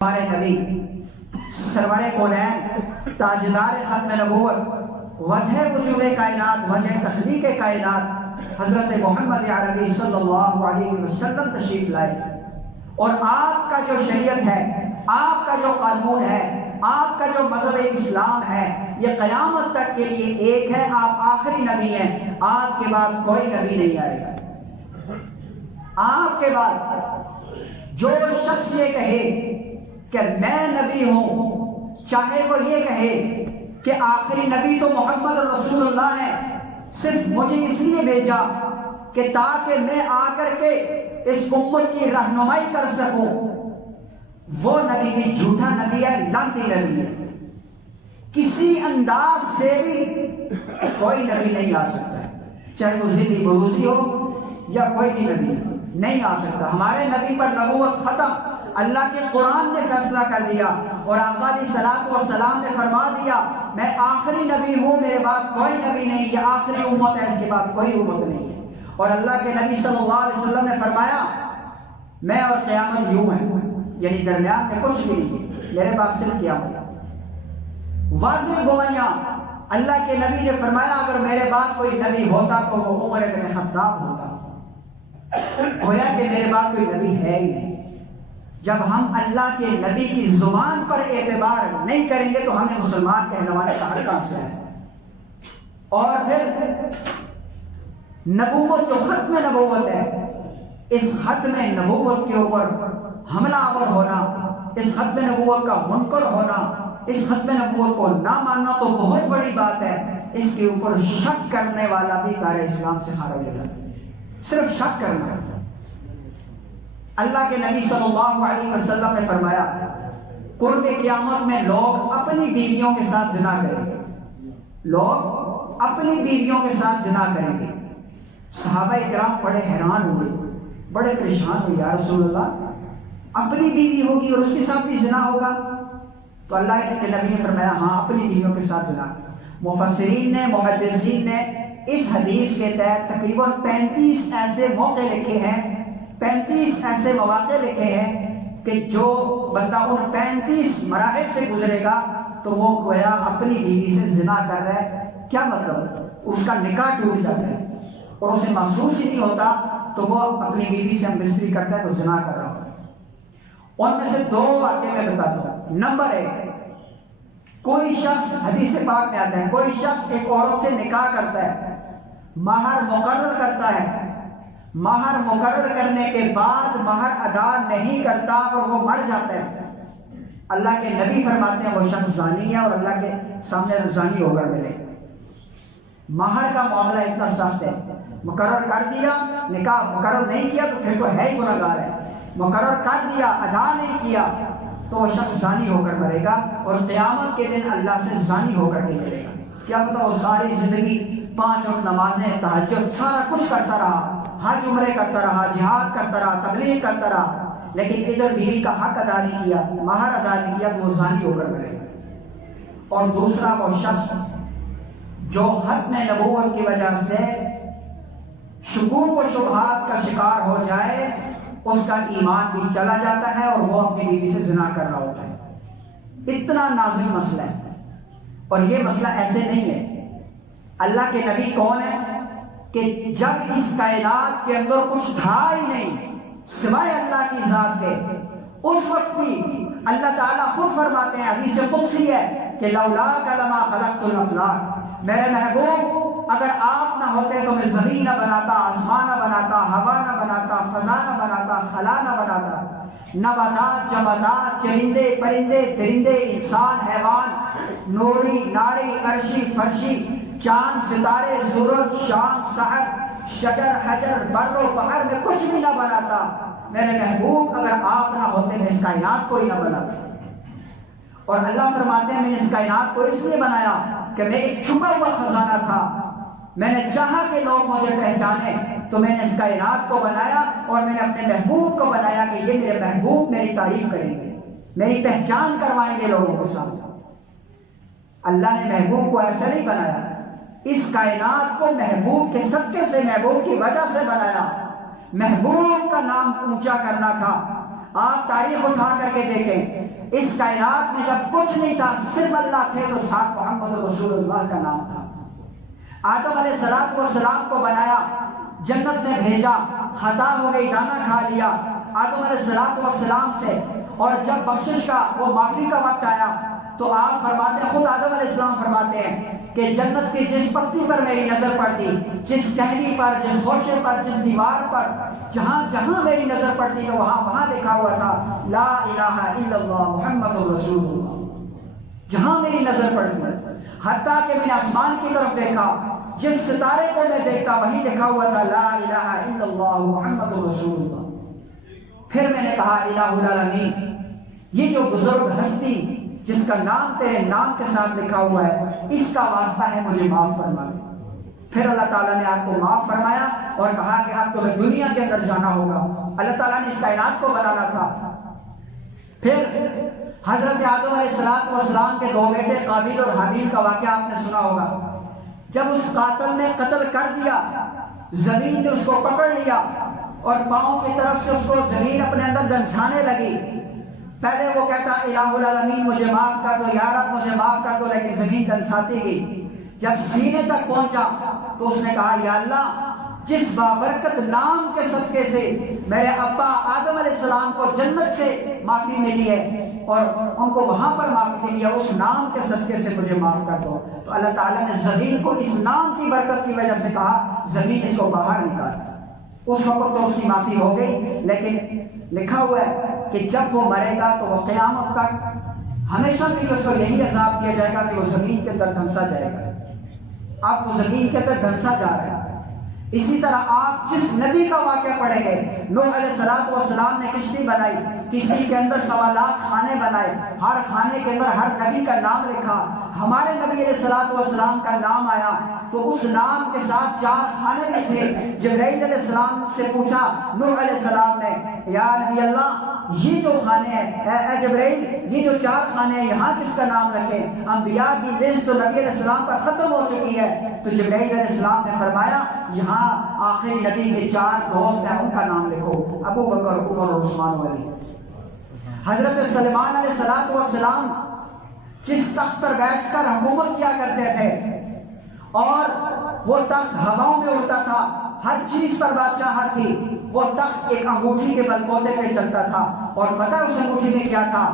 ہمارے نبی سرور کونین تاجدار ختم نبوت وجہ وجود کائنات وجہ تخلیق کائنات حضرت محمد عربی صلی اللہ علیہ وسلم تشریف لائے، اور آپ کا جو شریعت ہے، آپ کا جو قانون ہے، آپ کا جو مذہب اسلام ہے، یہ قیامت تک کے لیے ایک ہے۔ آپ آخری نبی ہیں، آپ کے بعد کوئی نبی نہیں آئے گا۔ آپ کے بعد جو شخص یہ کہے کہ میں نبی ہوں، چاہے وہ یہ کہے کہ آخری نبی تو محمد رسول اللہ ہے، صرف مجھے اس لیے بھیجا کہ تاکہ میں آ کر کے اس امت کی رہنمائی کر سکوں، وہ نبی بھی جھوٹا نبی ہے، لعنتی نبی ہے۔ کسی انداز سے بھی کوئی نبی نہیں آ سکتا، چاہے وہ ذلی بروزی ہو یا کوئی بھی نبی نہیں آ سکتا۔ ہمارے نبی پر نبوت ختم، اللہ کے قرآن نے فیصلہ کر دیا، اور آقا علیہ الصلوۃ والسلام نے فرما دیا میں آخری نبی ہوں، میرے بعد کوئی نبی نہیں، یہ آخری امت ہے، اس کے بعد کوئی امت نہیں ہے۔ اور اللہ کے نبی صلی اللہ علیہ وسلم نے فرمایا میں اور قیامت یوں ہے، یعنی درمیان میں کچھ بھی نہیں ہے، میرے بعد صرف قیامت۔ واضح گوائیاں اللہ کے نبی نے فرمایا اگر میرے بعد کوئی نبی ہوتا تو وہ عمر بن خطاب ہوتا، گویا کہ میرے بعد کوئی نبی ہے ہی نہیں۔ جب ہم اللہ کے نبی کی زبان پر اعتبار نہیں کریں گے تو ہمیں مسلمان کہلوانے کا حق حاصل ہے۔ اور پھر نبوت جو ختم نبوت ہے، اس ختم نبوت کے اوپر حملہ آور ہونا، اس ختم نبوت کا منکر ہونا، اس ختم نبوت کو نہ ماننا تو بہت بڑی بات ہے۔ اس کے اوپر شک کرنے والا بھی دار اسلام سے خارج ہو جاتا ہے، صرف شک کرنا۔ اللہ کے نبی صلی اللہ علیہ وسلم نے فرمایا قرب قیامت میں لوگ اپنی بیویوں کے ساتھ زنا کریں گے، لوگ اپنی بیویوں کے ساتھ زنا کریں گے۔ صحابہ اکرام بڑے حیران ہوئے، بڑے پریشان ہوئے، یا رسول اللہ اپنی بیوی ہوگی اور اس کے ساتھ بھی زنا ہوگا؟ تو اللہ کے نبی نے فرمایا ہاں، اپنی بیویوں کے ساتھ زنا۔ مفسرین نے، محدثین نے اس حدیث کے تحت تقریباً 35 ایسے موقع لکھے ہیں، 35 ایسے مواقع لکھے ہیں کہ جو بندہ ان 35 مراحل سے گزرے گا تو وہ گویا اپنی بیوی سے زنا کر رہا ہے۔ کیا مطلب؟ اس کا نکاح ٹوٹ جاتا ہے اور اسے محسوس ہی نہیں ہوتا، تو وہ اپنی بیوی سے ہم بستری کرتا ہے تو زنا کر رہا ہوتا ہے۔ ان میں سے 2 واقعے میں بتاتا ہوں۔ نمبر 1، کوئی شخص، حدیث پاک میں آتا ہے، کوئی شخص ایک عورت سے نکاح کرتا ہے، مہر مقرر کرتا ہے، مہر مقرر کرنے کے بعد مہر ادا نہیں کرتا اور وہ مر جاتا ہے، اللہ کے نبی فرماتے ہیں وہ شخص زانی ہے اور اللہ کے سامنے زانی ہو کر ملے۔ مہر کا معاملہ اتنا سخت ہے، مقرر کر دیا نکاح، مقرر نہیں کیا تو پھر تو ہے ہی گنہگار ہے، مقرر کر دیا ادا نہیں کیا تو وہ شخص زانی ہو کر مرے گا، اور قیامت کے دن اللہ سے زانی ہو کر کے ملے گا۔ کیا پتا وہ ساری زندگی 5 وقت نمازیں، تہجد، سارا کچھ کرتا رہا، حج عمرے کرتا رہا، جہاد کرتا رہا، تبلیغ کرتا رہا، لیکن ادھر بیوی کا حق ادا نہیں کیا، مہر ادا نہیں کیا تو وہ زانی ہو کر مرے گا۔ اور دوسرا وہ شخص جو ختم نبوت کی وجہ سے شکوک و شبہات کا شکار ہو جائے، اس کا ایمان بھی چلا جاتا ہے اور وہ اپنی بیوی سے زنا کر رہا ہوتا ہے۔ اتنا نازل مسئلہ ہے، اور یہ مسئلہ ایسے نہیں ہے۔ اللہ کے نبی کون ہے کہ جب اس کائنات کے اندر کچھ تھا ہی نہیں سوائے اللہ کی ذات کے، اس وقت بھی اللہ تعالیٰ خود فرماتے ہیں، حدیث قدسی ہے کہ لولاک لما خلقت الافلاک، میرے محبوب اگر آپ نہ ہوتے تو میں زمین نہ بناتا، آسمان نہ بناتا، ہوا نہ بناتا، فضا نہ بناتا، خلا نہ بناتا، نباتات، جمادات، چرندے پرندے، درندے، انسان، حیوان، نوری ناری، عرشی فرشی، چاند ستارے، سورج، شام سحر، شجر حجر، بر و بحر میں کچھ بھی نہ بناتا، میرے محبوب اگر آپ نہ ہوتے میں اس کائنات کو ہی نہ بناتا۔ اور اللہ فرماتے ہیں میں نے اس کائنات کو اس لیے بنایا کہ میں ایک چھپا ہوا خزانہ تھا، میں نے چاہا کہ لوگ مجھے پہچانے تو میں نے اس کائنات کو بنایا، اور میں نے اپنے محبوب کو بنایا کہ یہ میرے محبوب میری تعریف کریں گے، میری پہچان کروائیں گے لوگوں کے سامنے۔ اللہ نے محبوب کو ایسا نہیں بنایا، اس کائنات کو محبوب کے صدقے سے، محبوب کی وجہ سے بنایا۔ محبوب کا نام اونچا کرنا تھا۔ آپ تاریخ اٹھا کر کے دیکھیں، اس کائنات میں جب کچھ نہیں تھا، صرف اللہ تھے، تو ساتھ محمد رسول اللہ کا نام تھا۔ آدم علیہ السلام کو بنایا، جنت میں بھیجا، خطا ہو گئی، دانا کھا لیا آدم علیہ السلام سے، اور جب بخشش کا وہ معافی کا وقت آیا تو آپ فرماتے ہیں، خود آدم علیہ السلام فرماتے ہیں کہ جنت کی جس پتی پر میری نظر پڑتی، جس ٹہنی پر، جس خوشے پر، جس دیوار پر، جہاں جہاں میری نظر پڑتی تو وہاں لکھا ہوا تھا لا الہ الا اللہ محمد رسول اللہ۔ جہاں میری نظر پڑتی، حتیٰ کہ میں نے آسمان کی طرف دیکھا، جس ستارے کو میں دیکھتا وہیں لکھا ہوا تھا لا الہ الا اللہ محمد رسول اللہ۔ پھر میں نے کہا الہ العالمین، یہ جو بزرگ ہستی جس کا نام تیرے نام کے ساتھ لکھا ہوا ہے، اس کا واسطہ ہے، مجھے معاف فرما دے۔ پھر اللہ تعالیٰ نے آپ کو معاف فرمایا اور کہا کہ اب تمہیں دنیا کے اندر جانا ہوگا۔ اللہ تعالیٰ نے اس کائنات کو بنانا تھا۔ پھر حضرت آدم علیہ السلام کے دو بیٹے قابیل اور حابیل کا واقعہ آپ نے سنا ہوگا۔ جب اس قاتل نے قتل کر دیا، زمین نے اس کو پکڑ لیا اور پاؤں کی طرف سے اس کو زمین اپنے اندر دنسانے لگی۔ پہلے وہ کہتا الہ العالمین مجھے معاف کر دو، یا رب مجھے معاف کر دو، لیکن زمین دنساتی گئی۔ جب سینے تک پہنچا تو اس نے کہا یا اللہ، جس بابرکت نام کے صدقے سے میرے ابا آدم علیہ السلام کو جنت سے معافی ملی ہے اور ان کو وہاں پر معافی ملی ہے، اس نام کے صدقے سے مجھے معاف کر دو۔ تو اللہ تعالیٰ نے زمین کو اس نام کی برکت کی وجہ سے کہا زمین اس کو باہر نکال۔ اس وقت تو اس کی معافی ہو گئی، لیکن لکھا ہوا ہے کہ جب وہ مرے گا تو وہ قیامت تک ہمیشہ کے لیے اس کو یہی عذاب دیا جائے گا کہ وہ زمین کے اندر دھنسا جائے گا۔ اب وہ زمین کے اندر دھنسا جا رہا ہے۔ اسی طرح آپ جس نبی کا واقعہ پڑھیں گے، نوح علیہ السلام نے کشتی بنائی، کشتی کے اندر 1.25 لاکھ خانے بنائے، ہر خانے کے اندر ہر نبی کا نام لکھا۔ ہمارے نبی علیہ السلام کا نام آیا تو اس نام کے ساتھ 4 خانے بھی تھے۔ جبرائیل علیہ السلام سے پوچھا نوح علیہ السلام نے، یا نبی اللہ یہ جو خانے ہیں، اے جبرائیل یہ جو 4 خانے ہیں یہاں کس کا نام رکھیں؟ انبیاء کی لسٹ تو نبی علیہ السلام پر ختم ہو چکی ہے۔ تو جبرائیل علیہ السلام نے فرمایا یہاں آخری نبی کے 4 دوست ہیں، ان کا نام لکھو، ابو بکر، عمر اور عثمان و علی۔ حضرت سلیمان علیہ السلام جس تخت پر بیٹھ کر حکومت کیا کرتے تھے اور وہ تخت ہواؤں میں اڑتا تھا، ہر چیز پر بادشاہت تھی، وہ تخت ایک انگوٹھی کے بل بوتے پہ چلتا تھا۔ اور پتہ اس انگوٹھی میں کیا تھا؟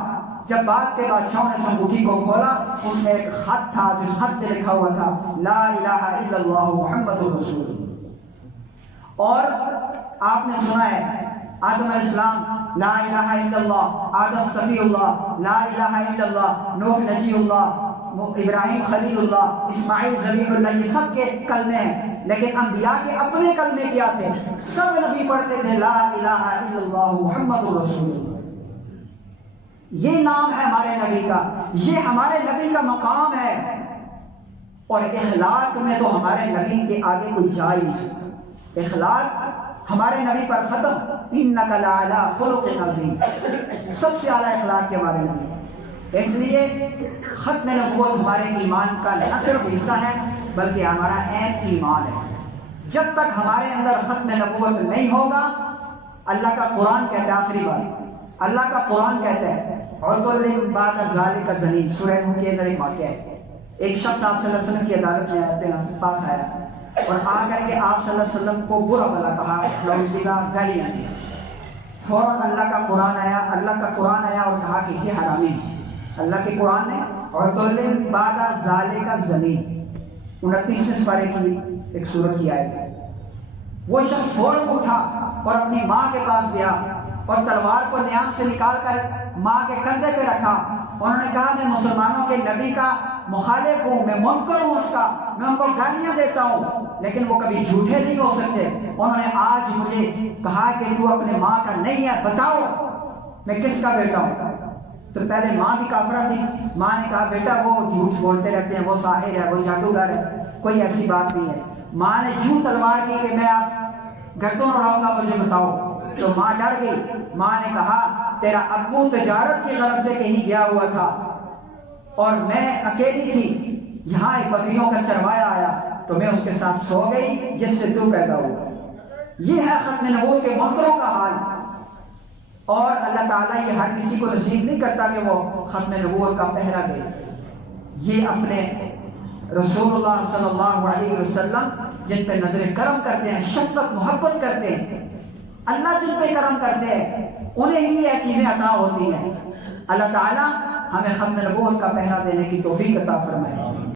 جب بعد کے بادشاہوں نے اس انگوٹھی کو کھولا، اس میں ایک خط تھا، جس خط میں لکھا ہوا تھا لا الہ الا اللہ محمد رسول اللہ۔ اور آپ نے سنا ہے آدم علیہ السلام لا الہ الا اللہ، آدم صفی اللہ لا الہ الا اللہ، نوح نجی اللہ، ابراہیم خلیل اللہ، اسماعیل ذبیح اللہ، یہ سب کے کلمے ہیں۔ لیکن انبیاء کے اپنے کلمے کیا تھے؟ سب نبی پڑھتے تھے لا الہ الا اللہ محمد رسول اللہ۔ یہ نام ہے ہمارے نبی کا، یہ ہمارے نبی کا مقام ہے۔ اور اخلاق میں تو ہمارے نبی کے آگے کوئی جا ہی نہیں سکتا۔ اخلاق ہمارے نبی پر ختم۔ انک لعلی خلق عظیم، سب سے اعلیٰ اخلاق کے ہمارے نبی۔ اس لیے ختم نبوت ہمارے ایمان کا نہ صرف حصہ ہے بلکہ ہمارا عین ایمان ہے۔ جب تک ہمارے اندر ختم نبوت نہیں ہوگا، اللہ کا قرآن کہتا ہے، آخری بات اللہ کا قرآن کہتا ہے عُتُلٍّ بَعْدَ ذَلِكَ زَنِيمٍ، سورہ نوح کے اندر ایک واقعہ ہے۔ ایک شخص آپ صلی اللہ علیہ وسلم کی عدالت میں اپنے پاس آیا اور آ کر کے آپ صلی اللہ علیہ وسلم کو برا بھلا کہا، گالیاں دی۔ فوراً اللہ کا قرآن آیا اور کہا کہ یہ حرامی ہے۔ اللہ کے قرآن نے عُتُلٍّ بَعْدَ ذَلِكَ زَنِيمٍ 29 پارے کی ایک سورت کی آیت۔ وہ شخص فوراً اٹھا اور اپنی ماں کے پاس گیا اور تلوار کو نیام سے نکال کر ماں کے کندھے پہ رکھا۔ انہوں نے کہا میں مسلمانوں کے نبی کا مخالف ہوں، میں منکر ہوں اس کا، میں ان کو گالیاں دیتا ہوں، لیکن وہ کبھی جھوٹے نہیں ہو سکتے۔ انہوں نے آج مجھے کہا کہ تو اپنے ماں کا نہیں ہے، بتاؤ میں کس کا بیٹا ہوں۔ تو پہلے ماں بھی کافرہ تھی، ماں نے کہا بیٹا وہ جھوٹ بولتے رہتے ہیں، وہ ساحر ہے، وہ جادوگر ہے، کوئی ایسی بات نہیں ہے۔ ماں نے جھوٹ تلوار کی کہ میں آپ گردن اڑاؤں گا، مجھے بتاؤ۔ تو ماں ڈر گئی۔ ماں نے کہا تیرا ابو تجارت کی غرض سے کہیں گیا ہوا تھا اور میں اکیلی تھی، یہاں ایک بکریوں کا چروایا آیا تو میں اس کے ساتھ سو گئی جس سے تو پیدا ہوا۔ یہ ہے ختم نبوت کے منکروں کا حال۔ اور اللہ تعالیٰ یہ ہر کسی کو نصیب نہیں کرتا کہ وہ ختم نبوت کا پہرا دے. یہ اپنے رسول اللہ صلی اللہ علیہ وسلم جن پہ نظر کرم کرتے ہیں، شفقت محبت کرتے ہیں، اللہ جن پہ کرم کرتے ہیں انہیں ہی یہ چیزیں عطا ہوتی ہیں. اللہ تعالیٰ ہمیں ختم نبوت کا پہرا دینے کی توفیق عطا فرمائے.